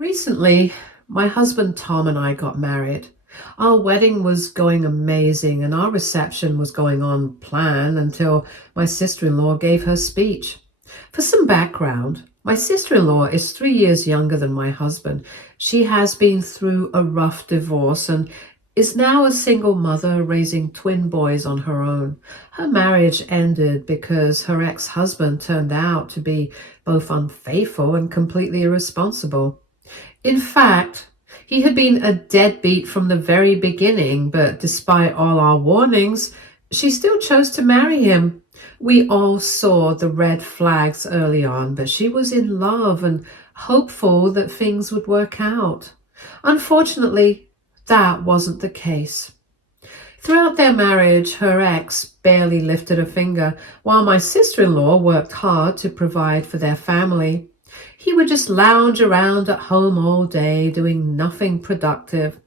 Recently, my husband Tom and I got married. Our wedding was going amazing and our reception was going on plan until my sister-in-law gave her speech. For some background, my sister-in-law is 3 years younger than my husband. She has been through a rough divorce and is now a single mother raising twin boys on her own. Her marriage ended because her ex-husband turned out to be both unfaithful and completely irresponsible. In fact, he had been a deadbeat from the very beginning, but despite all our warnings, she still chose to marry him. We all saw the red flags early on, but she was in love and hopeful that things would work out. Unfortunately, that wasn't the case. Throughout their marriage, her ex barely lifted a finger, while my sister-in-law worked hard to provide for their family. He would just lounge around at home all day, doing nothing productive.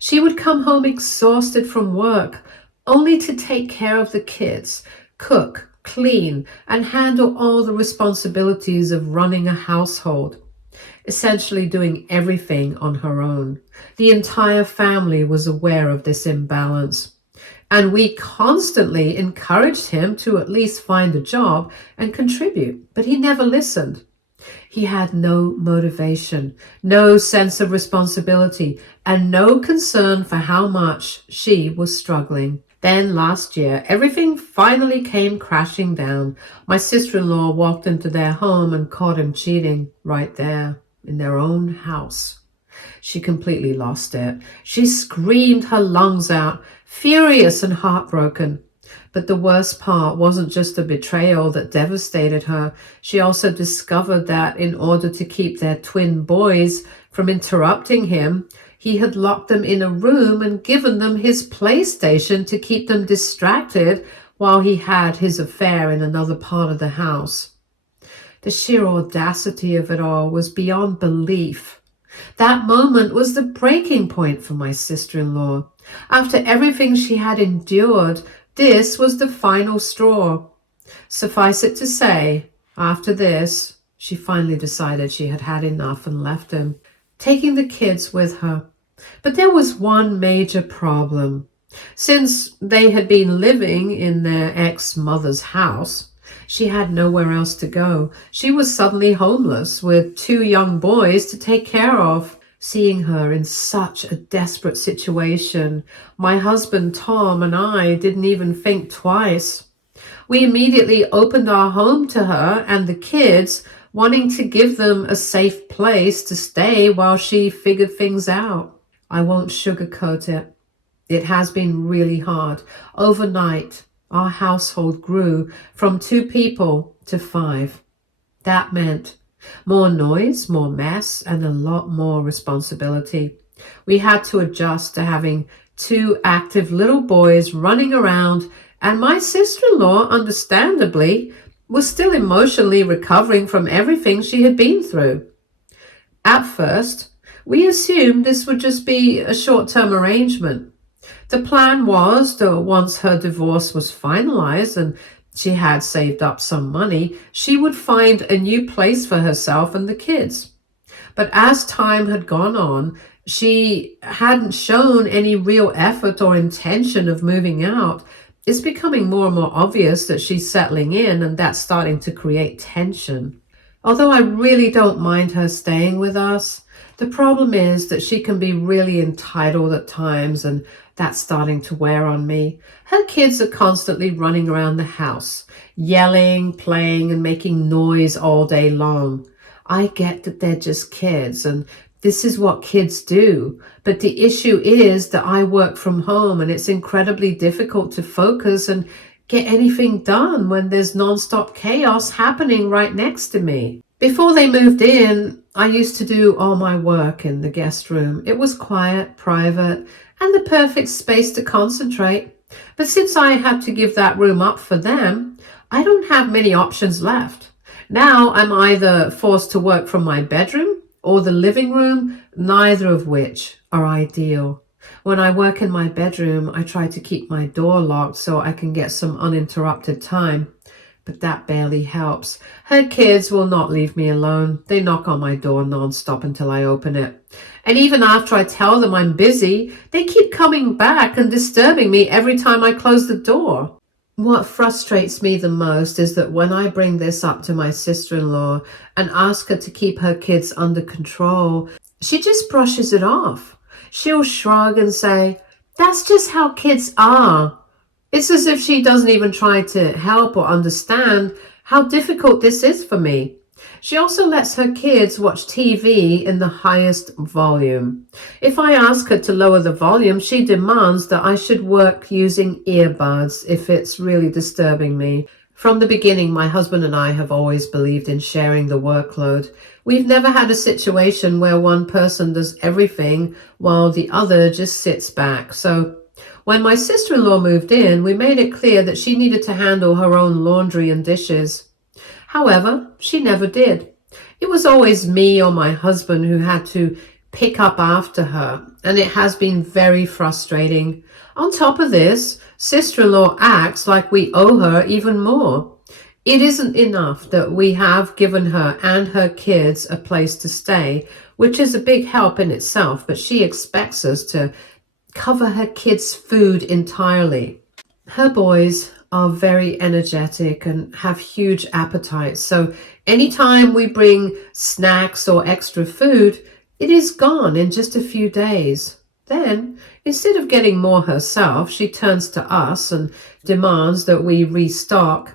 She would come home exhausted from work, only to take care of the kids, cook, clean, and handle all the responsibilities of running a household, essentially doing everything on her own. The entire family was aware of this imbalance, and we constantly encouraged him to at least find a job and contribute, but he never listened. He had no motivation, no sense of responsibility, and no concern for how much she was struggling. Then last year, everything finally came crashing down. My sister-in-law walked into their home and caught him cheating right there in their own house. She completely lost it. She screamed her lungs out, furious and heartbroken. But the worst part wasn't just the betrayal that devastated her. She also discovered that in order to keep their twin boys from interrupting him, he had locked them in a room and given them his PlayStation to keep them distracted while he had his affair in another part of the house. The sheer audacity of it all was beyond belief. That moment was the breaking point for my sister-in-law. After everything she had endured, this was the final straw. Suffice it to say, after this, she finally decided she had had enough and left him, taking the kids with her. But there was one major problem. Since they had been living in their ex-mother's house, she had nowhere else to go. She was suddenly homeless with two young boys to take care of. Seeing her in such a desperate situation, my husband Tom and I didn't even think twice. We immediately opened our home to her and the kids, wanting to give them a safe place to stay while she figured things out. I won't sugarcoat it. It has been really hard. Overnight, our household grew from 2 people to 5. That meant more noise, more mess, and a lot more responsibility. We had to adjust to having 2 active little boys running around, and my sister-in-law, understandably, was still emotionally recovering from everything she had been through. At first, we assumed this would just be a short-term arrangement. The plan was that once her divorce was finalized and she had saved up some money, she would find a new place for herself and the kids. But as time had gone on, she hadn't shown any real effort or intention of moving out. It's becoming more and more obvious that she's settling in, and that's starting to create tension. Although I really don't mind her staying with us, the problem is that she can be really entitled at times, and that's starting to wear on me. Her kids are constantly running around the house, yelling, playing, and making noise all day long. I get that they're just kids, and this is what kids do. But the issue is that I work from home, and it's incredibly difficult to focus and get anything done when there's nonstop chaos happening right next to me. Before they moved in, I used to do all my work in the guest room. It was quiet, private, and the perfect space to concentrate. But since I had to give that room up for them, I don't have many options left. Now I'm either forced to work from my bedroom or the living room, neither of which are ideal. When I work in my bedroom, I try to keep my door locked so I can get some uninterrupted time. But that barely helps. Her kids will not leave me alone. They knock on my door nonstop until I open it. And even after I tell them I'm busy, they keep coming back and disturbing me every time I close the door. What frustrates me the most is that when I bring this up to my sister-in-law and ask her to keep her kids under control, she just brushes it off. She'll shrug and say, "That's just how kids are." It's as if she doesn't even try to help or understand how difficult this is for me. She also lets her kids watch TV in the highest volume. If I ask her to lower the volume, she demands that I should work using earbuds if it's really disturbing me. From the beginning, my husband and I have always believed in sharing the workload. We've never had a situation where one person does everything while the other just sits back. So when my sister-in-law moved in, we made it clear that she needed to handle her own laundry and dishes. However, she never did. It was always me or my husband who had to pick up after her, and it has been very frustrating. On top of this, sister-in-law acts like we owe her even more. It isn't enough that we have given her and her kids a place to stay, which is a big help in itself, but she expects us to cover her kids' food entirely. Her boys are very energetic and have huge appetites, so anytime we bring snacks or extra food, it is gone in just a few days. Then, instead of getting more herself, she turns to us and demands that we restock.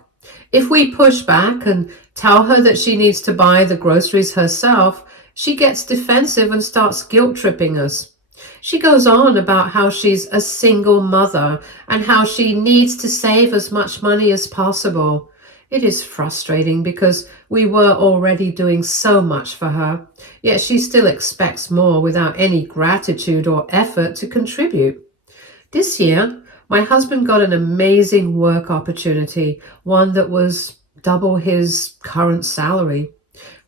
If we push back and tell her that she needs to buy the groceries herself, she gets defensive and starts guilt-tripping us. She goes on about how she's a single mother and how she needs to save as much money as possible. It is frustrating because we were already doing so much for her, yet she still expects more without any gratitude or effort to contribute. This year, my husband got an amazing work opportunity, one that was double his current salary.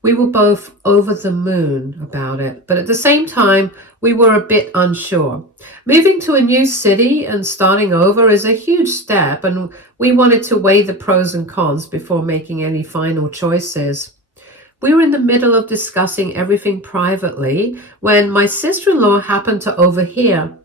We were both over the moon about it, but at the same time, we were a bit unsure. Moving to a new city and starting over is a huge step, and we wanted to weigh the pros and cons before making any final choices. We were in the middle of discussing everything privately when my sister-in-law happened to overhear.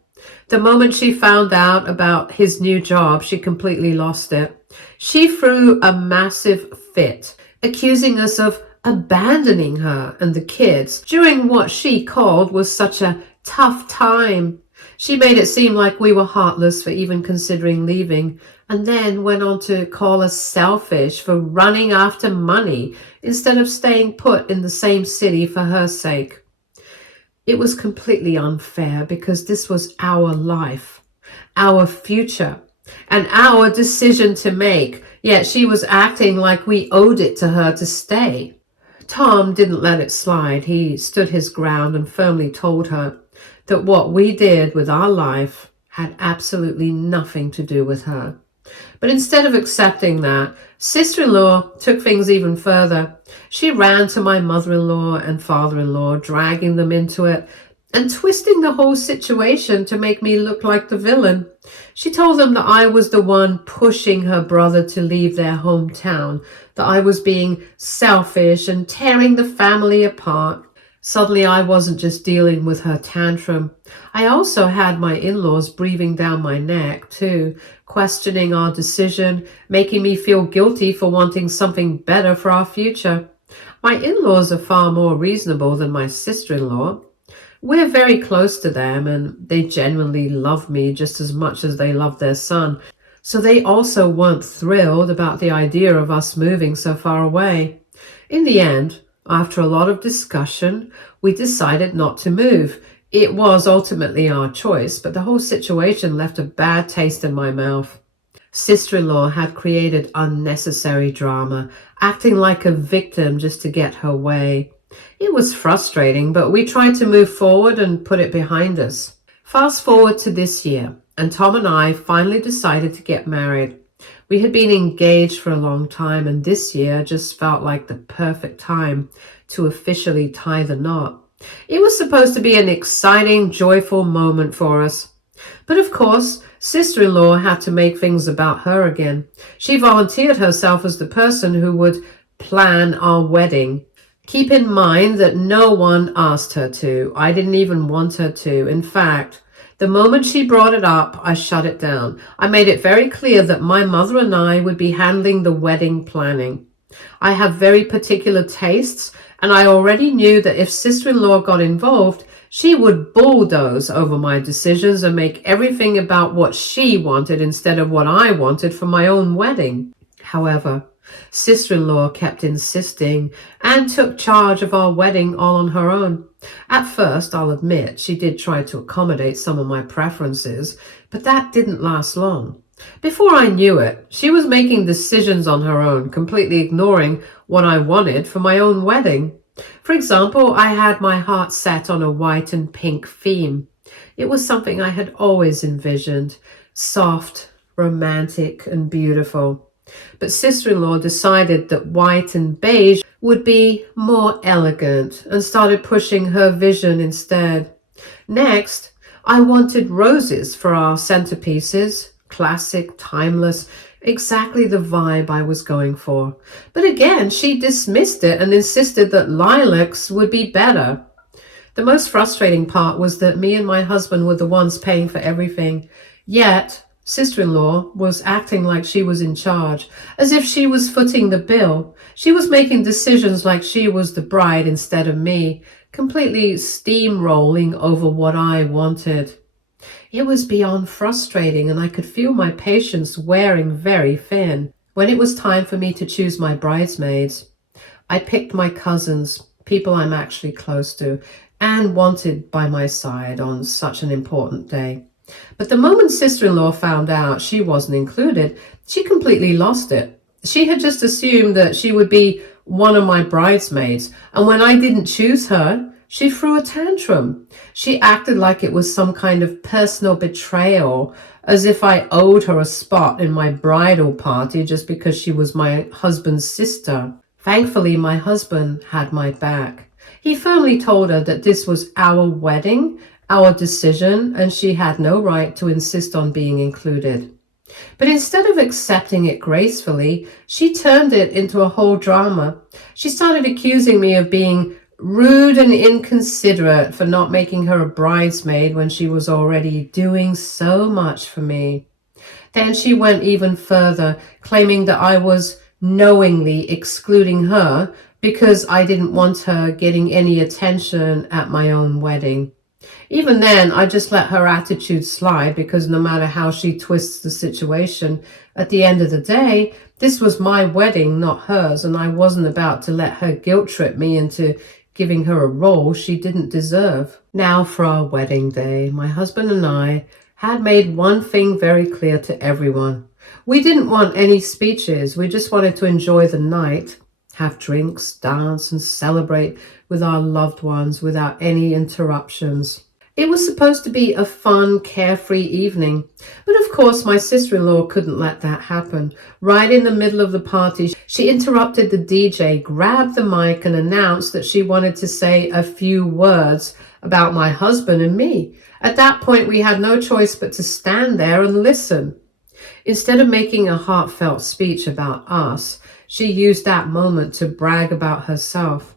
The moment she found out about his new job, she completely lost it. She threw a massive fit, accusing us of abandoning her and the kids during what she called was such a tough time. She made it seem like we were heartless for even considering leaving, and then went on to call us selfish for running after money instead of staying put in the same city for her sake. It was completely unfair because this was our life, our future, and our decision to make, yet she was acting like we owed it to her to stay. Tom didn't let it slide. He stood his ground and firmly told her that what we did with our life had absolutely nothing to do with her. But instead of accepting that, sister-in-law took things even further. She ran to my mother-in-law and father-in-law, dragging them into it and twisting the whole situation to make me look like the villain. She told them that I was the one pushing her brother to leave their hometown, that I was being selfish and tearing the family apart. Suddenly, I wasn't just dealing with her tantrum. I also had my in-laws breathing down my neck, too, questioning our decision, making me feel guilty for wanting something better for our future. My in-laws are far more reasonable than my sister-in-law. We're very close to them, and they genuinely love me just as much as they love their son. So they also weren't thrilled about the idea of us moving so far away. In the end, after a lot of discussion, we decided not to move. It was ultimately our choice, but the whole situation left a bad taste in my mouth. Sister-in-law had created unnecessary drama, acting like a victim just to get her way. It was frustrating, but we tried to move forward and put it behind us. Fast forward to this year, and Tom and I finally decided to get married. We had been engaged for a long time, and this year just felt like the perfect time to officially tie the knot. It was supposed to be an exciting, joyful moment for us. But of course, sister-in-law had to make things about her again. She volunteered herself as the person who would plan our wedding. Keep in mind that no one asked her to. I didn't even want her to. In fact, the moment she brought it up, I shut it down. I made it very clear that my mother and I would be handling the wedding planning. I have very particular tastes, and I already knew that if sister-in-law got involved, she would bulldoze over my decisions and make everything about what she wanted instead of what I wanted for my own wedding. However, sister-in-law kept insisting and took charge of our wedding all on her own. At first, I'll admit, she did try to accommodate some of my preferences, but that didn't last long. Before I knew it, she was making decisions on her own, completely ignoring what I wanted for my own wedding. For example, I had my heart set on a white and pink theme. It was something I had always envisioned, soft, romantic, and beautiful. But sister-in-law decided that white and beige would be more elegant and started pushing her vision instead. Next, I wanted roses for our centerpieces, classic, timeless, exactly the vibe I was going for. But again, she dismissed it and insisted that lilacs would be better. The most frustrating part was that me and my husband were the ones paying for everything. Yet, sister-in-law was acting like she was in charge, as if she was footing the bill. She was making decisions like she was the bride instead of me, completely steamrolling over what I wanted. It was beyond frustrating, and I could feel my patience wearing very thin. When it was time for me to choose my bridesmaids, I picked my cousins, people I'm actually close to, and wanted by my side on such an important day. But the moment sister-in-law found out she wasn't included, she completely lost it. She had just assumed that she would be one of my bridesmaids, and when I didn't choose her, she threw a tantrum. She acted like it was some kind of personal betrayal, as if I owed her a spot in my bridal party just because she was my husband's sister. Thankfully, my husband had my back. He firmly told her that this was our wedding, our decision, and she had no right to insist on being included. But instead of accepting it gracefully, she turned it into a whole drama. She started accusing me of being rude and inconsiderate for not making her a bridesmaid when she was already doing so much for me. Then she went even further, claiming that I was knowingly excluding her because I didn't want her getting any attention at my own wedding. Even then, I just let her attitude slide because no matter how she twists the situation, at the end of the day, this was my wedding, not hers, and I wasn't about to let her guilt trip me into giving her a role she didn't deserve. Now for our wedding day, my husband and I had made one thing very clear to everyone. We didn't want any speeches. We just wanted to enjoy the night, have drinks, dance, and celebrate with our loved ones without any interruptions. It was supposed to be a fun, carefree evening, but of course my sister-in-law couldn't let that happen. Right in the middle of the party, she interrupted the DJ, grabbed the mic, and announced that she wanted to say a few words about my husband and me. At that point, we had no choice but to stand there and listen. Instead of making a heartfelt speech about us, she used that moment to brag about herself.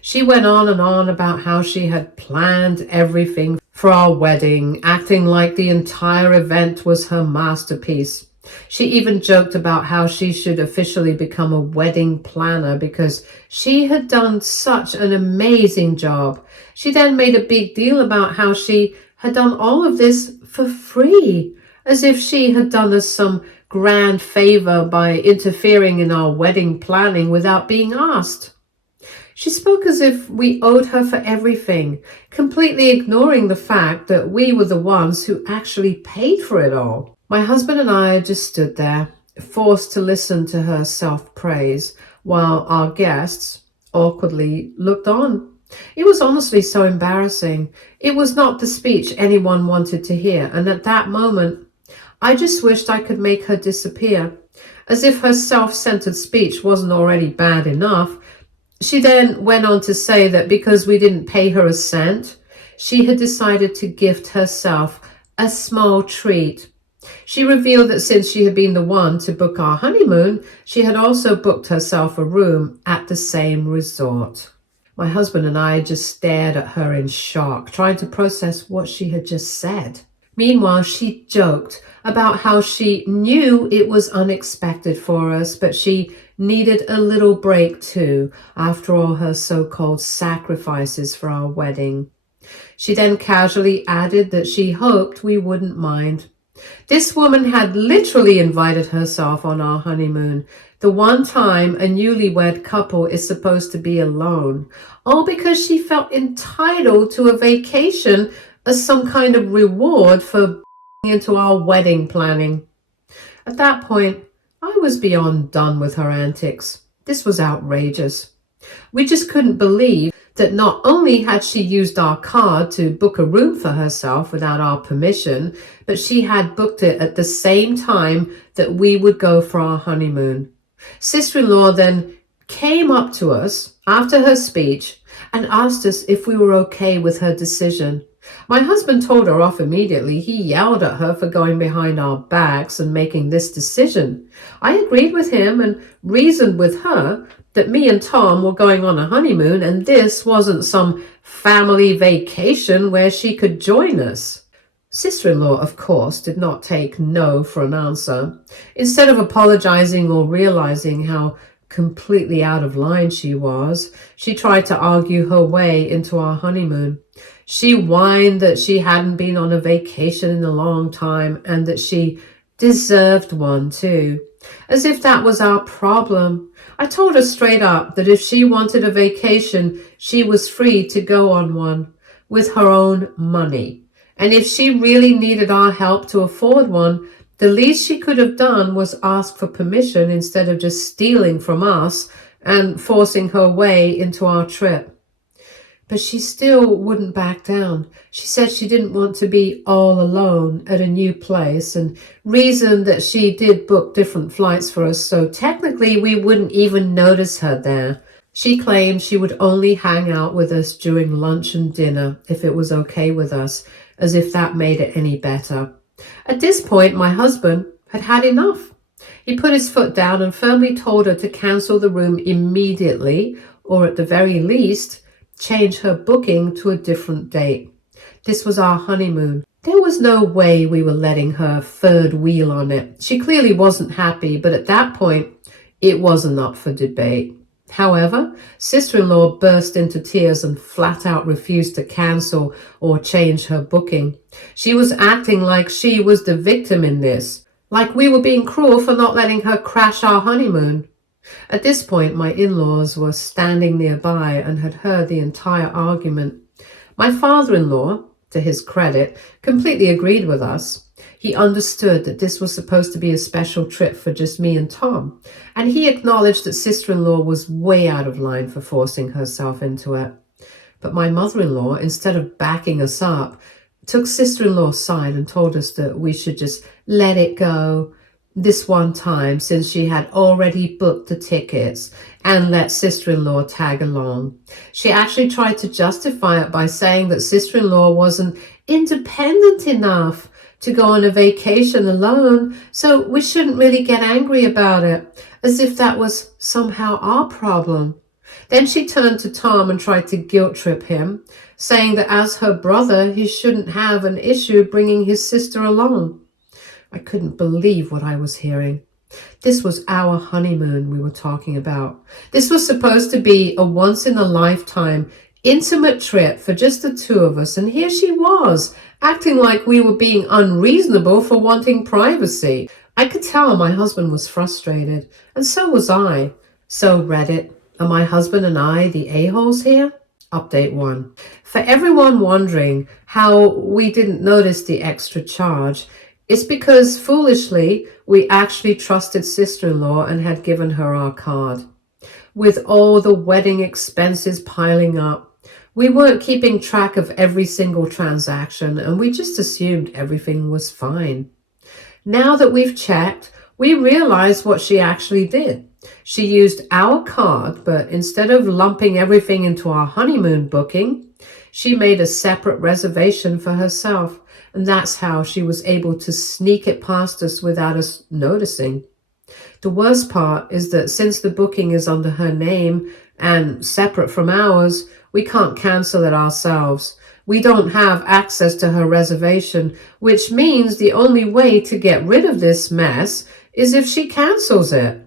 She went on and on about how she had planned everything for our wedding, acting like the entire event was her masterpiece. She even joked about how she should officially become a wedding planner because she had done such an amazing job. She then made a big deal about how she had done all of this for free, as if she had done us some grand favor by interfering in our wedding planning without being asked. She spoke as if we owed her for everything, completely ignoring the fact that we were the ones who actually paid for it all. My husband and I just stood there, forced to listen to her self-praise, while our guests awkwardly looked on. It was honestly so embarrassing. It was not the speech anyone wanted to hear, and at that moment, I just wished I could make her disappear. As if her self-centered speech wasn't already bad enough, she then went on to say that because we didn't pay her a cent, she had decided to gift herself a small treat. She revealed that since she had been the one to book our honeymoon, she had also booked herself a room at the same resort. My husband and I just stared at her in shock, trying to process what she had just said. Meanwhile, she joked about how she knew it was unexpected for us, but she needed a little break too, after all her so-called sacrifices for our wedding. She then casually added that she hoped we wouldn't mind. This woman had literally invited herself on our honeymoon, the one time a newlywed couple is supposed to be alone, all because she felt entitled to a vacation as some kind of reward for into our wedding planning. At that point, I was beyond done with her antics. This was outrageous. We just couldn't believe that not only had she used our card to book a room for herself without our permission, but she had booked it at the same time that we would go for our honeymoon. Sister-in-law then came up to us after her speech and asked us if we were okay with her decision. My husband told her off immediately. He yelled at her for going behind our backs and making this decision. I agreed with him and reasoned with her that me and Tom were going on a honeymoon and this wasn't some family vacation where she could join us. Sister-in-law, of course, did not take no for an answer. Instead of apologizing or realizing how completely out of line she was, she tried to argue her way into our honeymoon. She whined that she hadn't been on a vacation in a long time and that she deserved one too, as if that was our problem. I told her straight up that if she wanted a vacation, she was free to go on one with her own money. And if she really needed our help to afford one, the least she could have done was ask for permission instead of just stealing from us and forcing her way into our trip. But she still wouldn't back down. She said she didn't want to be all alone at a new place and reasoned that she did book different flights for us, so technically we wouldn't even notice her there. She claimed she would only hang out with us during lunch and dinner if it was okay with us, as if that made it any better. At this point, my husband had had enough. He put his foot down and firmly told her to cancel the room immediately, or at the very least, change her booking to a different date. This was our honeymoon. There was no way we were letting her third wheel on it. She clearly wasn't happy, but at that point, it wasn't up for debate. However, sister-in-law burst into tears and flat out refused to cancel or change her booking. She was acting like she was the victim in this, like we were being cruel for not letting her crash our honeymoon. At this point, my in-laws were standing nearby and had heard the entire argument. My father-in-law, to his credit, completely agreed with us. He understood that this was supposed to be a special trip for just me and Tom, and he acknowledged that sister-in-law was way out of line for forcing herself into it. But my mother-in-law, instead of backing us up, took sister-in-law's side and told us that we should just let it go this one time, since she had already booked the tickets, and let sister-in-law tag along. She actually tried to justify it by saying that sister-in-law wasn't independent enough to go on a vacation alone, so we shouldn't really get angry about it, as if that was somehow our problem. Then she turned to Tom and tried to guilt trip him, saying that as her brother, he shouldn't have an issue bringing his sister along. I couldn't believe what I was hearing. This was our honeymoon we were talking about. This was supposed to be a once-in-a-lifetime intimate trip for just the two of us, and here she was, acting like we were being unreasonable for wanting privacy. I could tell my husband was frustrated, and so was I. So Reddit, are my husband and I the a-holes here? Update 1. For everyone wondering how we didn't notice the extra charge, it's because, foolishly, we actually trusted sister-in-law and had given her our card. With all the wedding expenses piling up, we weren't keeping track of every single transaction, and we just assumed everything was fine. Now that we've checked, we realize what she actually did. She used our card, but instead of lumping everything into our honeymoon booking, She made a separate reservation for herself, and that's how she was able to sneak it past us without us noticing. The worst part is that since the booking is under her name and separate from ours, we can't cancel it ourselves. We don't have access to her reservation, which means the only way to get rid of this mess is if she cancels it.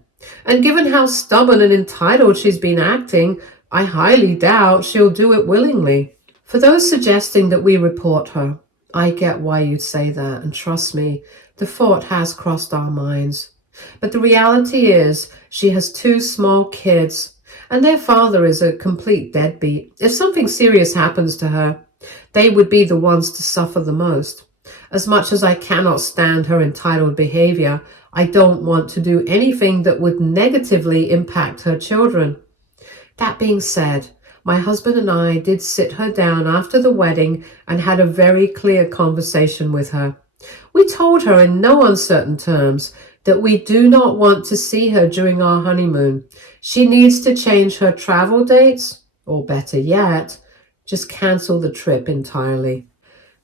And given how stubborn and entitled she's been acting, I highly doubt she'll do it willingly. For those suggesting that we report her, I get why you'd say that, and trust me, the thought has crossed our minds. But the reality is, she has 2 small kids, and their father is a complete deadbeat. If something serious happens to her, they would be the ones to suffer the most. As much as I cannot stand her entitled behavior, I don't want to do anything that would negatively impact her children. That being said, my husband and I did sit her down after the wedding and had a very clear conversation with her. We told her in no uncertain terms that we do not want to see her during our honeymoon. She needs to change her travel dates, or better yet, just cancel the trip entirely.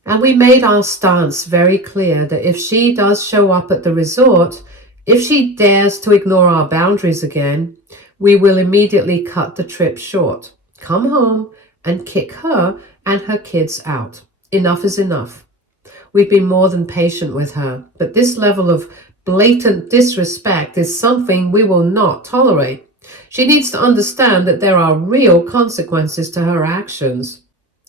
And we made our stance very clear that if she does show up at the resort, if she dares to ignore our boundaries again, we will immediately cut the trip short, come home, and kick her and her kids out. Enough is enough. We've been more than patient with her, but this level of blatant disrespect is something we will not tolerate. She needs to understand that there are real consequences to her actions.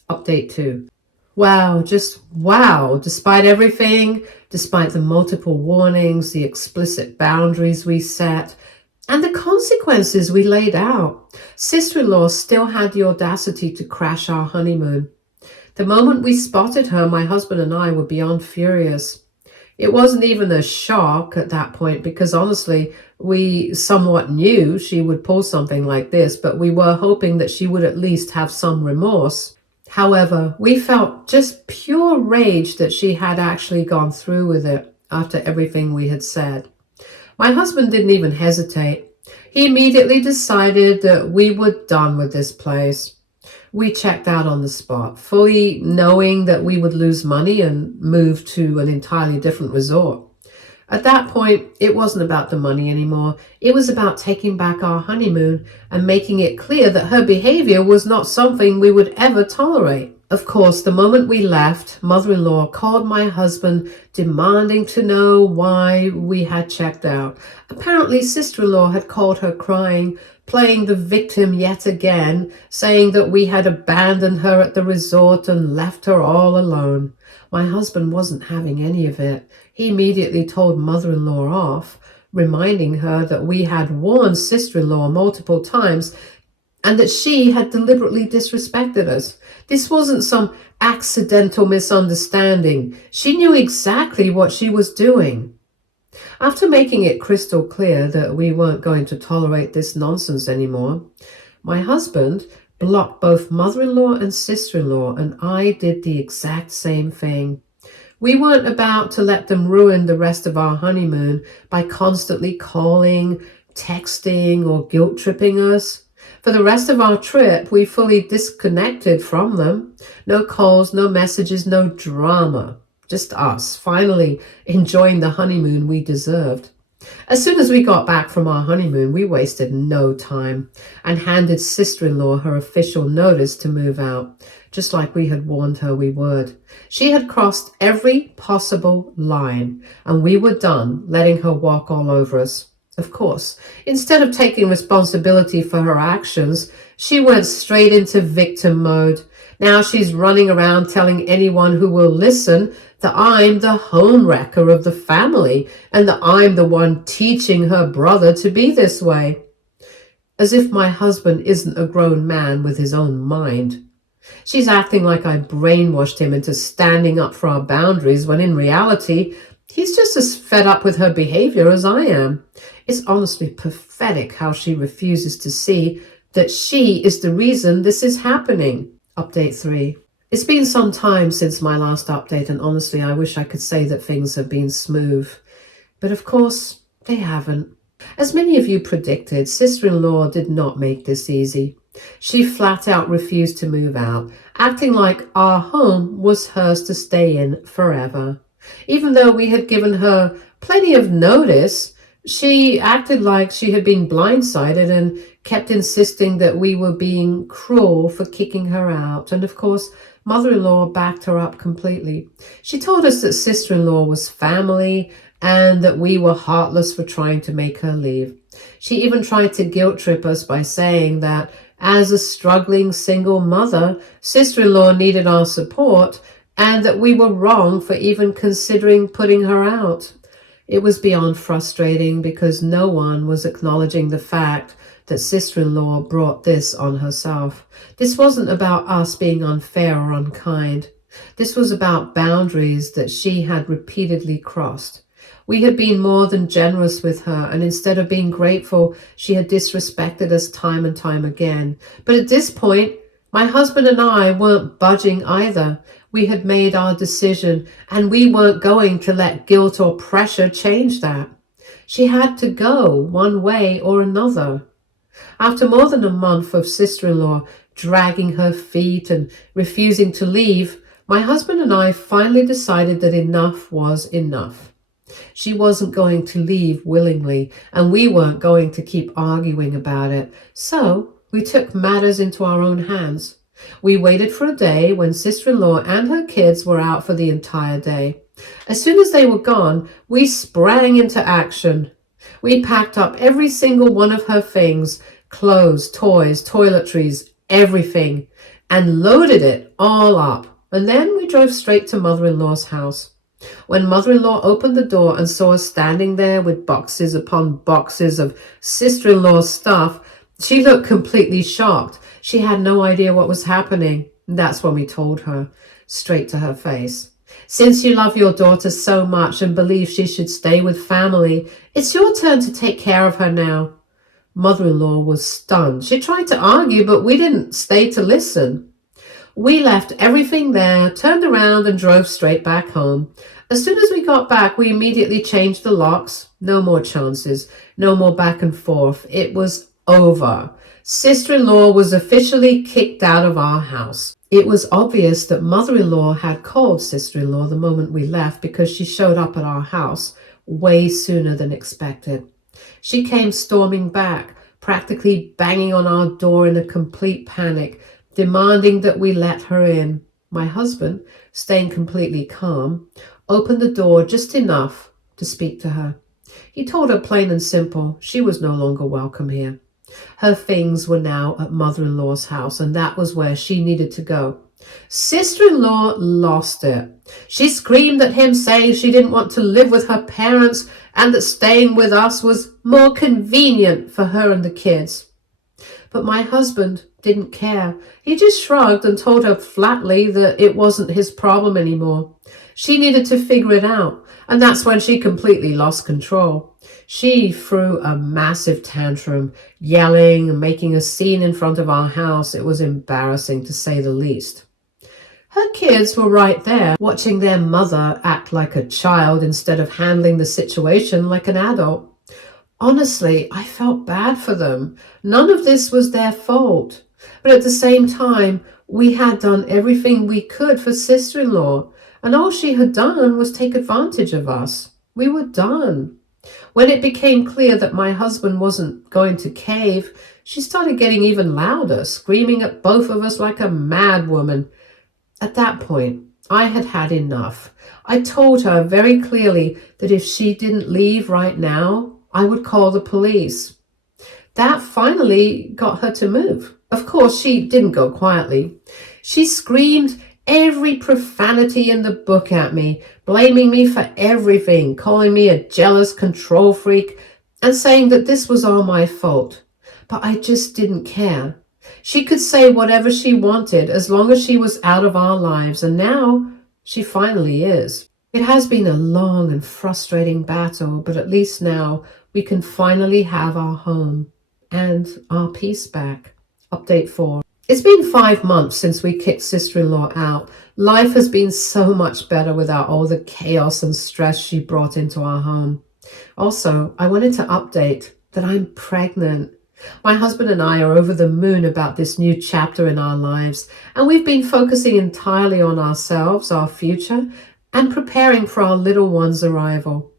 Update 2. Wow, just wow. Despite everything, despite the multiple warnings, the explicit boundaries we set, and the consequences we laid out, sister-in-law still had the audacity to crash our honeymoon. The moment we spotted her, my husband and I were beyond furious. It wasn't even a shock at that point because honestly, we somewhat knew she would pull something like this, but we were hoping that she would at least have some remorse. However, we felt just pure rage that she had actually gone through with it after everything we had said. My husband didn't even hesitate. He immediately decided that we were done with this place. We checked out on the spot, fully knowing that we would lose money and move to an entirely different resort. At that point, it wasn't about the money anymore. It was about taking back our honeymoon and making it clear that her behavior was not something we would ever tolerate. Of course, the moment we left, mother-in-law called my husband, demanding to know why we had checked out. Apparently, sister-in-law had called her crying, playing the victim yet again, saying that we had abandoned her at the resort and left her all alone. My husband wasn't having any of it. He immediately told mother-in-law off, reminding her that we had warned sister-in-law multiple times and that she had deliberately disrespected us. This wasn't some accidental misunderstanding. She knew exactly what she was doing. After making it crystal clear that we weren't going to tolerate this nonsense anymore, my husband blocked both mother-in-law and sister-in-law, and I did the exact same thing. We weren't about to let them ruin the rest of our honeymoon by constantly calling, texting, or guilt-tripping us. For the rest of our trip, we fully disconnected from them. No calls, no messages, no drama. Just us, finally enjoying the honeymoon we deserved. As soon as we got back from our honeymoon, we wasted no time and handed sister-in-law her official notice to move out, just like we had warned her we would. She had crossed every possible line, and we were done letting her walk all over us. Of course, instead of taking responsibility for her actions, she went straight into victim mode. Now she's running around telling anyone who will listen that I'm the homewrecker of the family and that I'm the one teaching her brother to be this way. As if my husband isn't a grown man with his own mind. She's acting like I brainwashed him into standing up for our boundaries when in reality, he's just as fed up with her behavior as I am. It's honestly pathetic how she refuses to see that she is the reason this is happening. Update 3. It's been some time since my last update, and honestly, I wish I could say that things have been smooth. But of course, they haven't. As many of you predicted, sister-in-law did not make this easy. She flat out refused to move out, acting like our home was hers to stay in forever. Even though we had given her plenty of notice, she acted like she had been blindsided and kept insisting that we were being cruel for kicking her out. And of course, mother-in-law backed her up completely. She told us that sister-in-law was family and that we were heartless for trying to make her leave. She even tried to guilt trip us by saying that as a struggling single mother, sister-in-law needed our support and that we were wrong for even considering putting her out. It was beyond frustrating because no one was acknowledging the fact that sister-in-law brought this on herself. This wasn't about us being unfair or unkind. This was about boundaries that she had repeatedly crossed. We had been more than generous with her, and instead of being grateful, she had disrespected us time and time again. But at this point, my husband and I weren't budging either. We had made our decision, and we weren't going to let guilt or pressure change that. She had to go one way or another. After more than a month of sister-in-law dragging her feet and refusing to leave, my husband and I finally decided that enough was enough. She wasn't going to leave willingly, and we weren't going to keep arguing about it. So we took matters into our own hands. We waited for a day when sister-in-law and her kids were out for the entire day. As soon as they were gone, we sprang into action. We packed up every single one of her things, clothes, toys, toiletries, everything, and loaded it all up. And then we drove straight to mother-in-law's house. When mother-in-law opened the door and saw us standing there with boxes upon boxes of sister-in-law's stuff, she looked completely shocked. She had no idea what was happening. That's when we told her, straight to her face. Since you love your daughter so much and believe she should stay with family, it's your turn to take care of her now. Mother-in-law was stunned. She tried to argue, but we didn't stay to listen. We left everything there, turned around, and drove straight back home. As soon as we got back, we immediately changed the locks. No more chances. No more back and forth. It was over. Sister-in-law was officially kicked out of our house. It was obvious that mother-in-law had called sister-in-law the moment we left because she showed up at our house way sooner than expected. She came storming back, practically banging on our door in a complete panic, demanding that we let her in. My husband, staying completely calm, opened the door just enough to speak to her. He told her plain and simple she was no longer welcome here. Her things were now at mother-in-law's house, and that was where she needed to go. Sister-in-law lost it. She screamed at him, saying she didn't want to live with her parents and that staying with us was more convenient for her and the kids. But my husband didn't care. He just shrugged and told her flatly that it wasn't his problem anymore. She needed to figure it out, and that's when she completely lost control. She threw a massive tantrum, yelling and making a scene in front of our house. It was embarrassing, to say the least. Her kids were right there, watching their mother act like a child instead of handling the situation like an adult. Honestly, I felt bad for them. None of this was their fault. But at the same time, we had done everything we could for sister-in-law, and all she had done was take advantage of us. We were done. When it became clear that my husband wasn't going to cave, she started getting even louder, screaming at both of us like a mad woman. At that point, I had had enough. I told her very clearly that if she didn't leave right now, I would call the police. That finally got her to move. Of course, she didn't go quietly. She screamed every profanity in the book at me, blaming me for everything, calling me a jealous control freak, and saying that this was all my fault. But I just didn't care. She could say whatever she wanted as long as she was out of our lives, and now she finally is. It has been a long and frustrating battle, but at least now we can finally have our home and our peace back. Update 4. It's been 5 months since we kicked sister-in-law out. Life has been so much better without all the chaos and stress she brought into our home. Also, I wanted to update that I'm pregnant. My husband and I are over the moon about this new chapter in our lives, and we've been focusing entirely on ourselves, our future, and preparing for our little one's arrival.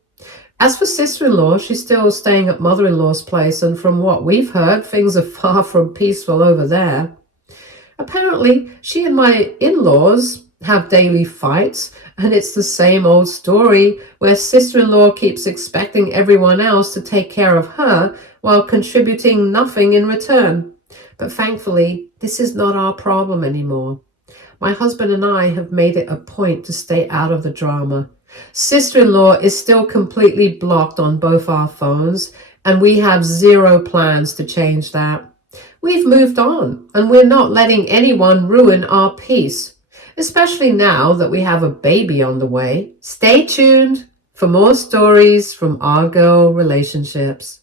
As for sister-in-law, she's still staying at mother-in-law's place, and from what we've heard, things are far from peaceful over there. Apparently, she and my in-laws have daily fights, and it's the same old story where sister-in-law keeps expecting everyone else to take care of her while contributing nothing in return. But thankfully, this is not our problem anymore. My husband and I have made it a point to stay out of the drama. Sister-in-law is still completely blocked on both our phones, and we have zero plans to change that. We've moved on, and we're not letting anyone ruin our peace, especially now that we have a baby on the way. Stay tuned for more stories from our girl relationships.